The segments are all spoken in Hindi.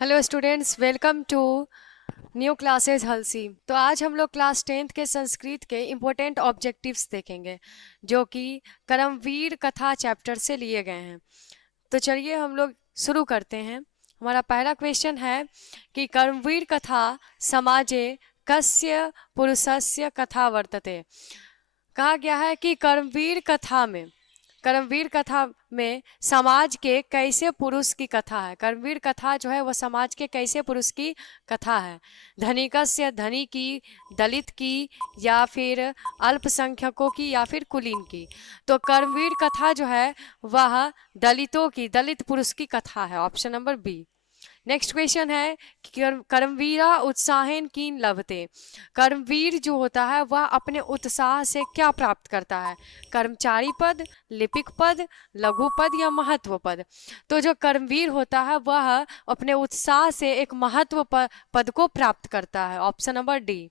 Hello students, welcome to new classes हल्सी। तो आज हम लोग क्लास 10th के संस्कृत के इम्पोर्टेंट ऑब्जेक्टिव्स देखेंगे जो कि करमवीर कथा चैप्टर से लिए गए हैं। तो चलिए हम लोग शुरू करते हैं। हमारा पहला क्वेश्चन है कि कर्मवीर कथा समाजे कस्य पुरुषस्य कथा वर्तते। कहा गया है कि कर्मवीर कथा में समाज के कैसे पुरुष की कथा है। कर्मवीर कथा जो है वह समाज के कैसे पुरुष की कथा है। धनिकस्य धनी की, दलित की, या फिर अल्पसंख्यकों की, या फिर कुलीन की। तो कर्मवीर कथा जो है वह दलितों की, दलित पुरुष की कथा है। Option number B. Next question है कि कर्मवीरा उत्साहेन कीन लभते। कर्मवीर जो होता है वह अपने उत्साह से क्या प्राप्त करता है। कर्मचारी पद, लिपिक पद, लघु पद या महत्व पद। तो जो कर्मवीर होता है वह अपने उत्साह से एक महत्व पद को प्राप्त करता है। Option number D.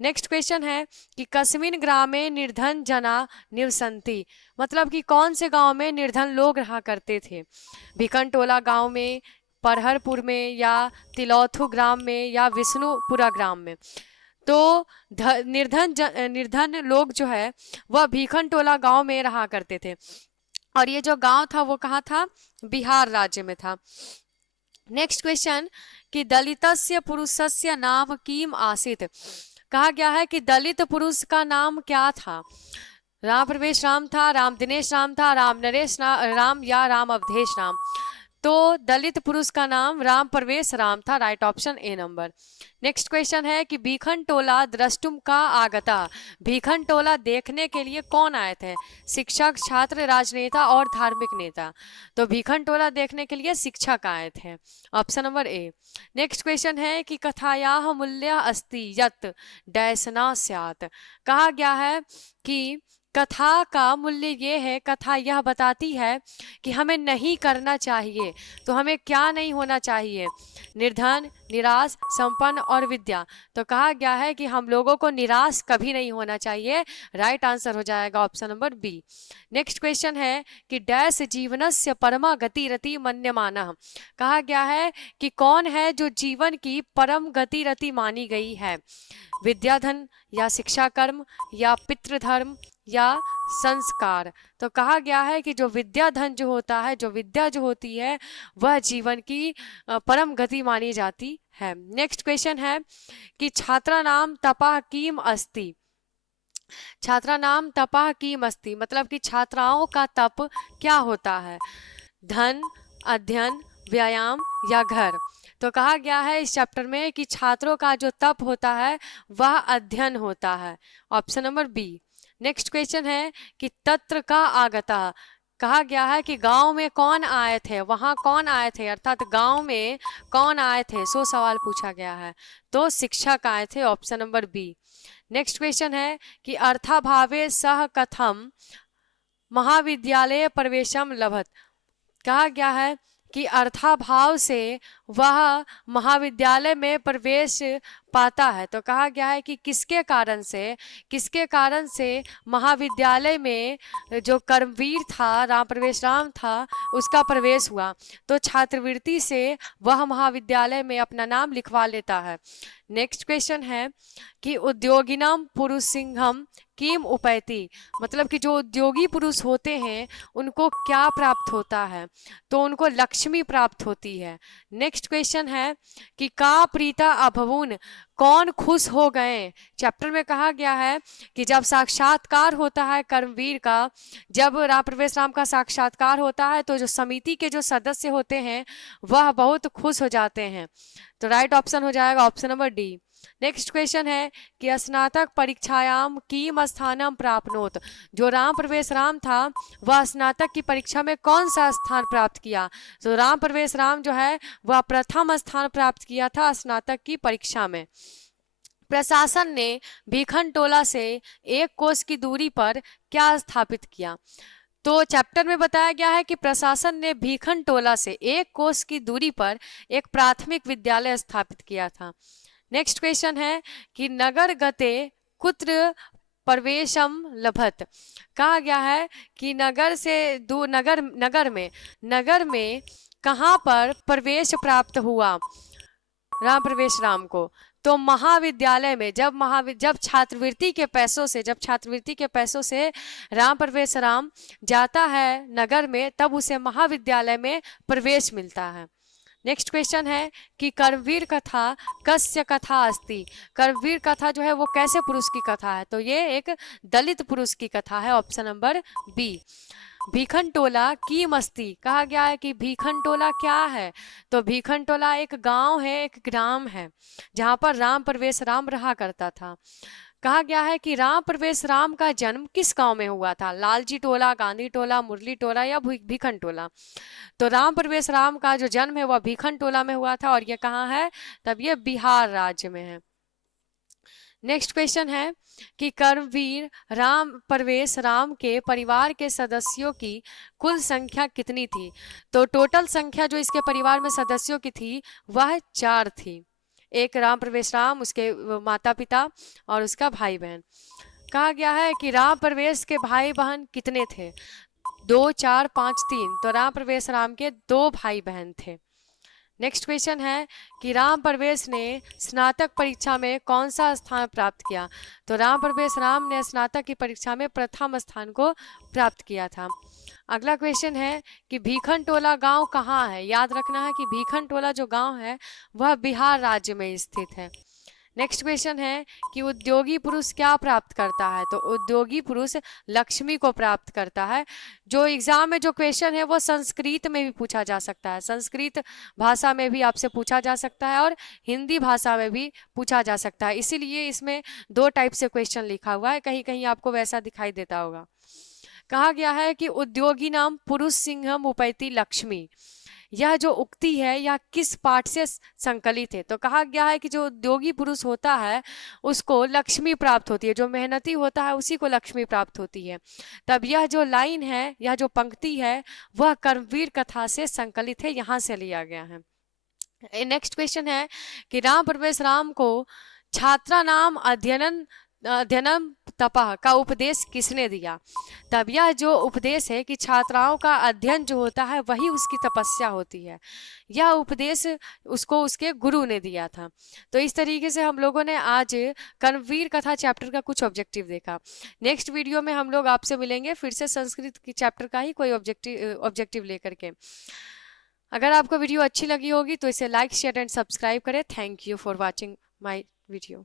Next question है कि कस्मिन ग्रामे निर्धन जना निवसंती। मतलब कि कौन से गांव में निर्धन लोग रहा करते थे। भिकनटोला गांव में, परहरपुर में, या तिलौथु ग्राम में, या विष्णुपुरा ग्राम में। तो निर्धन लोग जो है वह भीखनटोला गांव में रहा करते थे। और ये जो गांव था वो कहाँ था, बिहार राज्य में था। नेक्स्ट क्वेश्चन कि दलितस्य पुरुषस्य नाम किम आसीत। कहा गया है कि दलित पुरुष का नाम क्या था। राम प्रवेश राम था, राम दिनेश राम था, राम नरेश राम, या राम अवधेश राम। तो दलित पुरुष का नाम राम प्रवेश राम था। Right option A number. Next question है कि भीखन टोला द्रष्टुम का आगता। भीखन टोला देखने के लिए कौन आए थे। शिक्षक, छात्र, राजनेता और धार्मिक नेता। तो भीखन टोला देखने के लिए शिक्षक आए थे। Option number A. Next question है कि कथायाः मूल्य अस्ति यत् डैशना स्यात्। कहा गया है कि कथा का मूल्य ये है, कथा यह बताती है कि हमें नहीं करना चाहिए। तो हमें क्या नहीं होना चाहिए। निर्धन, निराश, संपन्न और विद्या। तो कहा गया है कि हम लोगों को निराश कभी नहीं होना चाहिए। राइट आंसर हो जाएगा option number B. Next question है कि डैश जीवनस्य परमा गतिरति मन्यमानः। कहा गया है कि कौन है जो जीवन की परम गतिरति मानी गई है। विद्याधन, या शिक्षा कर्म, या पितृधर्म, या संस्कार। तो कहा गया है कि जो विद्या धन जो होता है, जो विद्या जो होती है वह जीवन की परम गति मानी जाती है। नेक्स्ट क्वेश्चन है कि छात्रा नाम तपा कीम अस्ति। छात्रा नाम तपा कीम अस्ति मतलब कि छात्राओं का तप क्या होता है। धन, अध्ययन, व्यायाम, या घर। तो कहा गया है इस चैप्टर में कि छात्रों का जो तप होता है वह अध्ययन होता है। Option number B. Next question है कि तत्र का आगता। कहा गया है कि गांव में कौन आए थे, वहां कौन आए थे, अर्थात गांव में कौन आए थे, सो सवाल पूछा गया है। तो शिक्षक आए थे। Option number B. Next question है कि अर्थाभावे सह कथम महाविद्यालय प्रवेशम लभत। कहा गया है कि अर्थाभाव से वह महाविद्यालय में प्रवेश पाता है। तो कहा गया है कि किसके कारण से महाविद्यालय में जो कर्मवीर था, राम प्रवेश राम था, उसका प्रवेश हुआ। तो छात्रवृत्ति से वह महाविद्यालय में अपना नाम लिखवा लेता है। नेक्स्ट क्वेश्चन है कि उद्योगिनम पुरुषसिंहम किम उपैति। मतलब कि जो उद्योगी पुरुष होते हैं उनको क्या प्राप्त होता है। तो उनको लक्ष्मी प्राप्त होती है। नेक्स्ट क्वेश्चन है कि का प्रीता अभवुन। कौन खुश हो गए। चैप्टर में कहा गया है कि जब साक्षात्कार होता है कर्मवीर का, जब राम प्रवेश राम का साक्षात्कार होता है तो जो समिति के जो सदस्य होते हैं वह बहुत खुश हो जाते हैं। तो राइट ऑप्शन हो जाएगा option number D. Next question है कि स्नातक परीक्षायाम किम स्थानम प्राप्नोत। जो राम प्रवेश राम था वह स्नातक की परीक्षा में कौन सा स्थान प्राप्त किया। तो राम प्रवेश राम जो है वह प्रथम स्थान प्राप्त किया था स्नातक की परीक्षा में। प्रशासन ने भीखनटोला से 1 कोस की दूरी पर क्या स्थापित किया। तो चैप्टर में बताया गया है कि प्रशासन ने भीखनटोला से 1 कोस की दूरी पर एक प्राथमिक विद्यालय स्थापित किया था। नेक्स्ट क्वेश्चन है कि नगर गते कुत्र प्रवेशम लभत। कहा गया है कि नगर से नगर में कहाँ पर प्रवेश प्राप्त हुआ राम प्रवेश राम को? तो महाविद्यालय में। जब छात्रवृत्ति के पैसों से राम प्रवेश राम जाता है नगर में, तब उसे महाविद्यालय में प्रवेश मिलता है। नेक्स्ट क्वेश्चन है कि कर्मवीर कथा कस्य कथा अस्ति? कर्मवीर कथा जो है वो कैसे पुरुष की कथा है? तो ये एक दलित पुरुष की कथा है, ऑप्शन नंबर बी। भीखनटोला की मस्ती, कहा गया है कि भीखनटोला क्या है? तो भीखनटोला एक गांव है, एक ग्राम है, जहां पर राम प्रवेश राम रहा करता था। कहा गया है कि राम प्रवेश राम का जन्म किस गांव में हुआ था? लालजी टोला, गांधी टोला, मुरली टोला या भीखन टोला? तो राम प्रवेश राम का जो जन्म है वह भीखन टोला में हुआ था, और ये कहाँ है? तब ये बिहार राज्य में है। नेक्स्ट क्वेश्चन है कि कर्मवीर राम प्रवेश राम के परिवार के सदस्यों की कुल संख्या कितनी थी? तो टोटल संख्या जो इसके परिवार में सदस्यों की थी वह 4 थी। एक राम प्रवेश राम, उसके माता पिता और उसका भाई बहन। कहा गया है कि राम प्रवेश के भाई बहन कितने थे? 2, 4, 5, 3। तो राम प्रवेश राम के 2 भाई बहन थे। नेक्स्ट क्वेश्चन है कि राम प्रवेश ने स्नातक परीक्षा में कौन सा स्थान प्राप्त किया? तो राम प्रवेश राम ने स्नातक की परीक्षा में प्रथम स्थान को प्राप्त किया था। अगला क्वेश्चन है कि भीखन टोला गांव कहाँ है? याद रखना है कि भीखन टोला जो गांव है वह बिहार राज्य में स्थित है। नेक्स्ट क्वेश्चन है कि उद्योगी पुरुष क्या प्राप्त करता है? तो उद्योगी पुरुष लक्ष्मी को प्राप्त करता है। जो एग्जाम में जो क्वेश्चन है वो संस्कृत में भी पूछा जा सकता है, संस्कृत भाषा में भी आपसे पूछा जा सकता है और हिंदी भाषा में भी पूछा जा सकता है, इसीलिए इसमें 2 टाइप से क्वेश्चन लिखा हुआ है, कहीं कहीं आपको वैसा दिखाई देता होगा। कहा गया है कि उद्योगी नाम पुरुष सिंहम उपैति लक्ष्मी, यह जो उक्ति है यह किस पाठ से संकलित है? तो कहा गया है कि जो उद्योगी पुरुष होता है उसको लक्ष्मी प्राप्त होती है, जो मेहनती होता है उसी को लक्ष्मी प्राप्त होती है। तब यह जो लाइन है, यह जो पंक्ति है वह कर्मवीर कथा से संकलित है, यहाँ से लिया गया है। नेक्स्ट क्वेश्चन है कि राम प्रवेश राम को छात्रा नाम अध्ययनम तपः का उपदेश किसने दिया? तब यह जो उपदेश है कि छात्राओं का अध्ययन जो होता है वही उसकी तपस्या होती है, यह उपदेश उसको उसके गुरु ने दिया था। तो इस तरीके से हम लोगों ने आज कर्मवीर कथा चैप्टर का कुछ ऑब्जेक्टिव देखा। नेक्स्ट वीडियो में हम लोग आपसे मिलेंगे फिर से संस्कृत की चैप्टर का ही कोई ऑब्जेक्टिव लेकर के। अगर आपको वीडियो अच्छी लगी होगी तो इसे लाइक, शेयर एंड सब्सक्राइब करें। Thank you for watching my video.